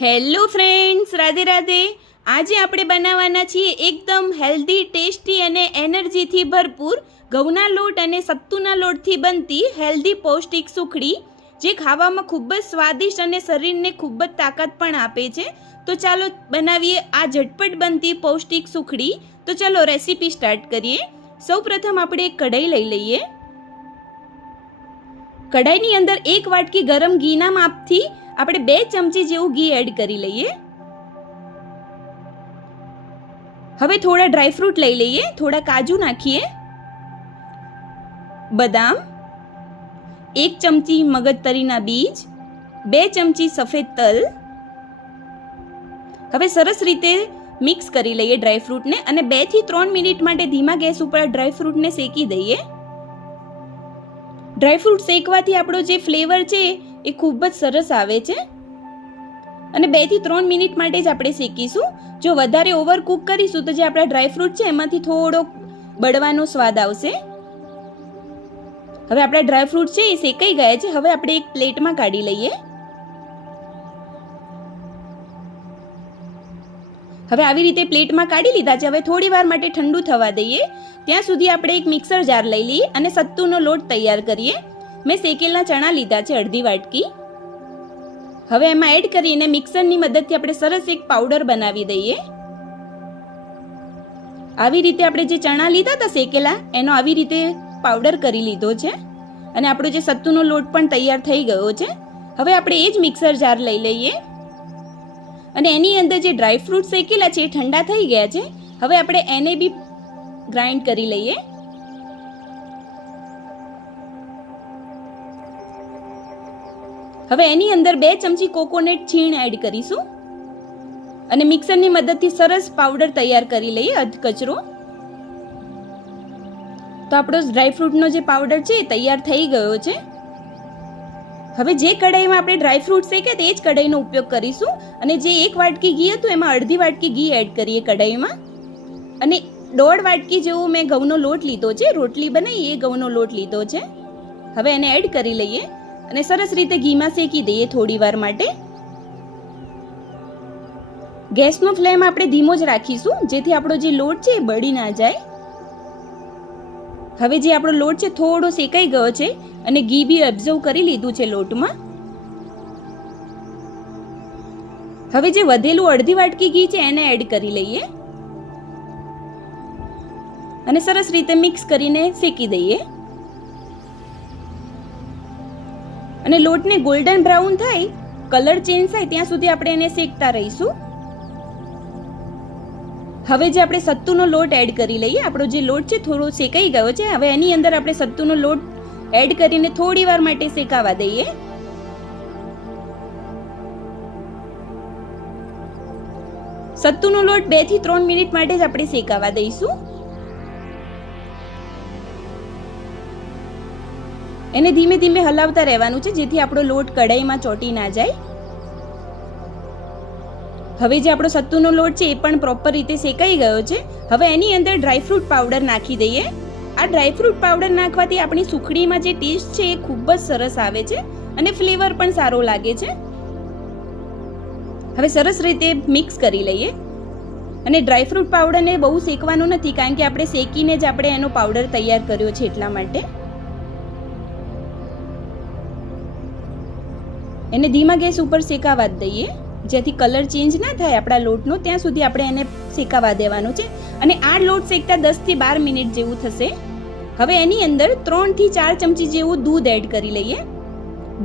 Hello friends, Radhe Radhe. આજે આપણે બનાવવાના છીએ એકદમ હેલ્ધી, ટેસ્ટી અને એનર્જીથી ભરપૂર ઘઉંના લોટ અને સત્તુના લોટથી બનતી હેલ્ધી પૌષ્ટિક સુખડી, જે ખાવામાં ખૂબ જ સ્વાદિષ્ટ અને શરીરને ખૂબ જ તાકાત પણ આપે છે. તો ચાલો બનાવીએ આ ઝટપટ બનતી પૌષ્ટિક સુખડી. તો ચાલો રેસીપી સ્ટાર્ટ કરીએ. સૌપ્રથમ આપણે એક કઢાઈ લઈ લઈએ. કઢાઈની અંદર 1 વાટકી ગરમ ઘીના માપથી આપણે 2 ચમચી જેવું ઘી એડ કરી લઈએ. હવે થોડા ડ્રાયફ્રૂટ લઈ લઈએ. થોડા કાજુ નાખીએ, બદામ, 1 ચમચી મગજતરીના બીજ, 2 ચમચી સફેદ તલ. હવે સરસ રીતે મિક્સ કરી લઈએ ડ્રાયફ્રૂટને અને 2 થી 3 મિનિટ માટે ધીમા ગેસ ઉપર ડ્રાયફ્રૂટને શેકી દઈએ. ડ્રાયફ્રૂટ શેકવાથી આપણો જે ફ્લેવર છે એ ખૂબ જ સરસ આવે છે અને 2 થી 3 મિનિટ માટે જ આપણે શેકીશું. જો વધારે ઓવરકુક કરીશું તો જે આપણા ડ્રાયફ્રૂટ છે એમાંથી થોડો બળવાનો સ્વાદ આવશે. હવે આપણા ડ્રાયફ્રૂટ છે એ શેકાઈ ગયા છે. હવે આપણે એક પ્લેટમાં કાઢી લઈએ. હવે આવી રીતે પ્લેટમાં કાઢી લીધા છે. હવે થોડી વાર માટે ઠંડુ થવા દઈએ. ત્યાં સુધી આપણે એક મિક્સર જાર લઈ લઈએ અને સત્તુનો લોટ તૈયાર કરીએ. મેં શેકેલા ચણા લીધા છે અડધી વાટકી. હવે એમાં એડ કરીને મિક્સરની મદદથી આપણે સરસ એક પાવડર બનાવી દઈએ. આવી રીતે આપણે જે ચણા લીધા હતા શેકેલા, એનો આવી રીતે પાવડર કરી લીધો છે અને આપણો જે સત્તુનો લોટ પણ તૈયાર થઈ ગયો છે. હવે આપણે એ જ મિક્સર જાર લઈ લઈએ અને એની અંદર જે ડ્રાયફ્રૂટ શેકેલા છે એ ઠંડા થઈ ગયા છે. હવે આપણે એને બી ગ્રાઇન્ડ કરી લઈએ. હવે એની અંદર 2 ચમચી કોકોનટ છીણ એડ કરીશું અને મિક્સરની મદદથી સરસ પાવડર તૈયાર કરી લઈએ, અધકચરો. તો આપણો ડ્રાયફ્રૂટનો જે પાવડર છે એ તૈયાર થઈ ગયો છે. હવે જે કઢાઈમાં આપણે ડ્રાયફ્રૂટ શેક્યા તે જ કઢાઈનો ઉપયોગ કરીશું અને જે 1 વાટકી ઘી હતું એમાં અડધી વાટકી ઘી એડ કરીએ કઢાઈમાં અને 1.5 વાટકી જેવો મેં ઘઉંનો લોટ લીધો છે. રોટલી બનાવી એ ઘઉંનો લોટ લીધો છે. હવે એને એડ કરી લઈએ અને સરસ રીતે ઘીમાં શેકી દઈએ થોડી વાર માટે. ગેસનો ફ્લેમ આપણે ધીમો જ રાખીશું જેથી આપણો જે લોટ છે એ બળી ના જાય. હવે જે આપણો લોટ છે થોડો શેકાઈ ગયો છે અને ઘી બી એબ્ઝર્વ કરી લીધું છે લોટમાં. હવે જે વધેલું અડધી વાટકી ઘી છે એને એડ કરી લઈએ અને સરસ રીતે મિક્સ કરીને શેકી દઈએ અને લોટને ગોલ્ડન બ્રાઉન થાય, કલર ચેન્જ થાય ત્યાં સુધી આપણે એને શેકતા રહીશું. હવે જે આપણે સત્તુનો લોટ એડ કરી લઈએ. આપણો જે લોટ છે થોડો શેકાઈ ગયો છે. હવે એની અંદર આપણે સત્તુનો લોટ એડ કરીને થોડી વાર માટે શેકાવા દઈએ. સત્તુનો લોટ 2 થી 3 મિનિટ માટે જ આપણે શેકાવા દઈશું. એને ધીમે ધીમે હલાવતા રહેવાનું છે જેથી આપણો લોટ કઢાઈમાં ચોંટી ના જાય. હવે જે આપણો સત્તુનો લોટ છે એ પણ પ્રોપર રીતે શેકાઈ ગયો છે. હવે એની અંદર ડ્રાયફ્રૂટ પાવડર નાખી દઈએ. આ ડ્રાયફ્રૂટ પાવડર નાખવાથી આપણી સુખડીમાં જે ટેસ્ટ છે એ ખૂબ જ સરસ આવે છે અને ફ્લેવર પણ સારો લાગે છે. હવે સરસ રીતે મિક્સ કરી લઈએ અને ડ્રાયફ્રૂટ પાવડરને બહુ શેકવાનો નથી કારણ કે આપણે શેકીને જ આપણે એનો પાવડર તૈયાર કર્યો છે એટલા માટે. એને ધીમા ગેસ ઉપર શેકાવા જ દઈએ જેથી કલર ચેન્જ ના થાય આપણા લોટનો. ત્યાં સુધી આપણે એને શેકાવા દેવાનો છે અને આ લોટ શેકતા 10 થી 12 મિનિટ જેવું થશે. હવે એની અંદર 3 થી 4 ચમચી જેવું દૂધ એડ કરી લઈએ.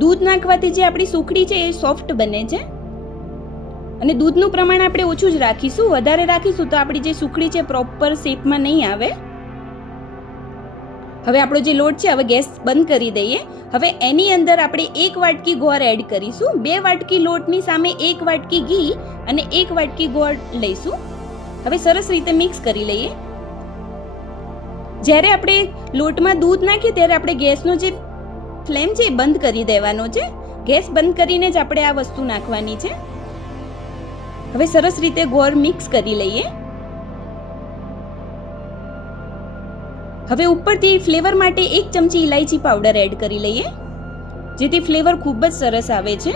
દૂધ નાખવાથી જે આપણી સુખડી છે એ સોફ્ટ બને છે અને દૂધનું પ્રમાણ આપણે ઓછું જ રાખીશું. વધારે રાખીશું તો આપણી જે સુખડી છે પ્રોપર શેપમાં નહીં આવે. હવે આપણો જે લોટ છે હવે ગેસ બંધ કરી દઈએ. હવે એની અંદર આપણે 1 વાટકી ગોળ એડ કરીશું. 2 વાટકી લોટની સામે 1 વાટકી ઘી અને 1 વાટકી ગોળ લઈશું. હવે સરસ રીતે મિક્સ કરી લઈએ. જ્યારે આપણે લોટમાં દૂધ નાખીએ ત્યારે આપણે ગેસનો જે ફ્લેમ છે એ બંધ કરી દેવાનો છે. ગેસ બંધ કરીને જ આપણે આ વસ્તુ નાખવાની છે. હવે સરસ રીતે ગોળ મિક્સ કરી લઈએ. હવે ઉપરથી ફ્લેવર માટે 1 ચમચી ઇલાયચી પાવડર એડ કરી લઈએ જેથી ફ્લેવર ખૂબ જ સરસ આવે છે.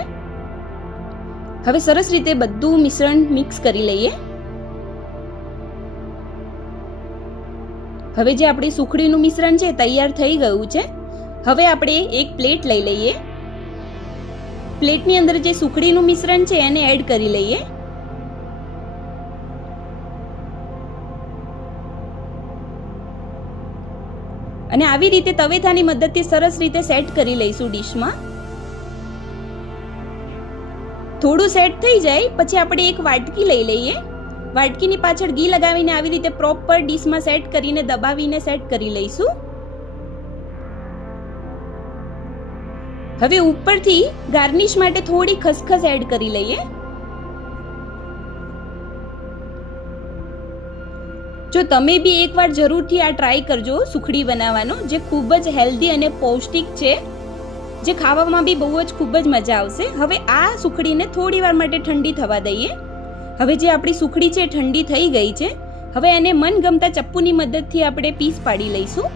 હવે સરસ રીતે બધું મિશ્રણ મિક્સ કરી લઈએ. હવે જે આપણી સુખડીનું મિશ્રણ છે તૈયાર થઈ ગયું છે. હવે આપણે એક પ્લેટ લઈ લઈએ. પ્લેટની અંદર જે સુખડીનું મિશ્રણ છે એને એડ કરી લઈએ. અને આવી રીતે તવેથાની મદદથી સરસ રીતે સેટ કરી લઈશું ડીશમાં. થોડું સેટ થઈ જાય પછી આપણે એક વાટકી લઈ લઈએ. વાટકીની પાછળ ઘી લગાવીને આવી રીતે પ્રોપર ડીશમાં સેટ કરીને દબાવીને સેટ કરી લઈશું. હવે ઉપરથી ગાર્નિશ માટે થોડી ખસખસ એડ કરી લઈએ. જો તમે બી એકવાર જરૂરથી આ ટ્રાય કરજો સુખડી બનાવવાનો, જે ખૂબ જ હેલ્ધી અને પૌષ્ટિક છે, જે ખાવામાં બી બહુ જ ખૂબ જ મજા આવશે. હવે આ સુખડીને થોડી વાર માટે ઠંડી થવા દઈએ. હવે જે આપણી સુખડી છે ઠંડી થઈ ગઈ છે. હવે એને મનગમતા ચપ્પુની મદદથી આપણે પીસ પાડી લઈશું.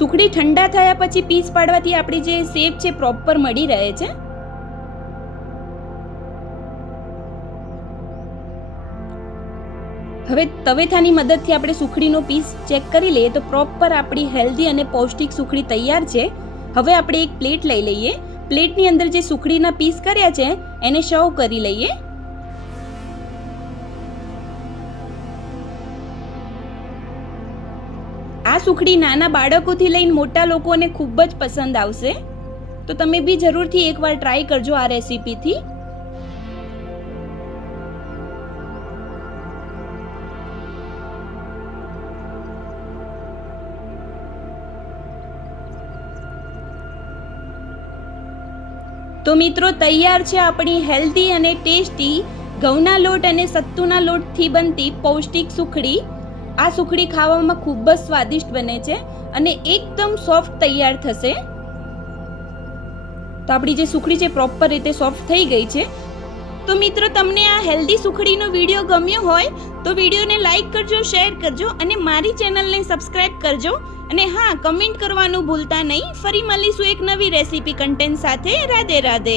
સુખડી ઠંડા થયા પછી પીસ પાડવાથી આપણી જે શેપ છે પ્રોપર મળી રહે છે. હવે તવેથાની મદદથી આપણે સુખડીનો પીસ ચેક કરી લઈએ તો પ્રોપર આપણી હેલ્ધી અને પૌષ્ટિક સુખડી તૈયાર છે. હવે આપણે એક પ્લેટ લઈ લઈએ. પ્લેટની અંદર જે સુખડીના પીસ કર્યા છે એને સર્વ કરી લઈએ. આ સુખડી નાના બાળકોથી લઈને મોટા લોકોને ખૂબ જ પસંદ આવશે. તો તમે બી જરૂરથી એકવાર ટ્રાય કરજો આ રેસીપીથી. તો મિત્રો તૈયાર છે આપણી હેલ્ધી અને ટેસ્ટી ઘઉંના લોટ અને સત્તુના લોટથી બનતી પૌષ્ટિક સુખડી. આ સુખડી ખાવામાં ખૂબ જ સ્વાદિષ્ટ બને છે અને એકદમ સોફ્ટ તૈયાર થશે. તો આપણી જે સુખડી છે પ્રોપર રીતે સોફ્ટ થઈ ગઈ છે. તો મિત્રો તમને આ હેલ્ધી સુખડીનો વિડીયો ગમ્યો હોય તો વિડીયોને લાઈક કરજો, શેર કરજો અને મારી ચેનલને સબસ્ક્રાઇબ કરજો. અને હા, કમેન્ટ કરવાનું ભૂલતા નહીં. ફરી મળીશું એક નવી રેસીપી કન્ટેન્ટ સાથે. રાધે રાધે.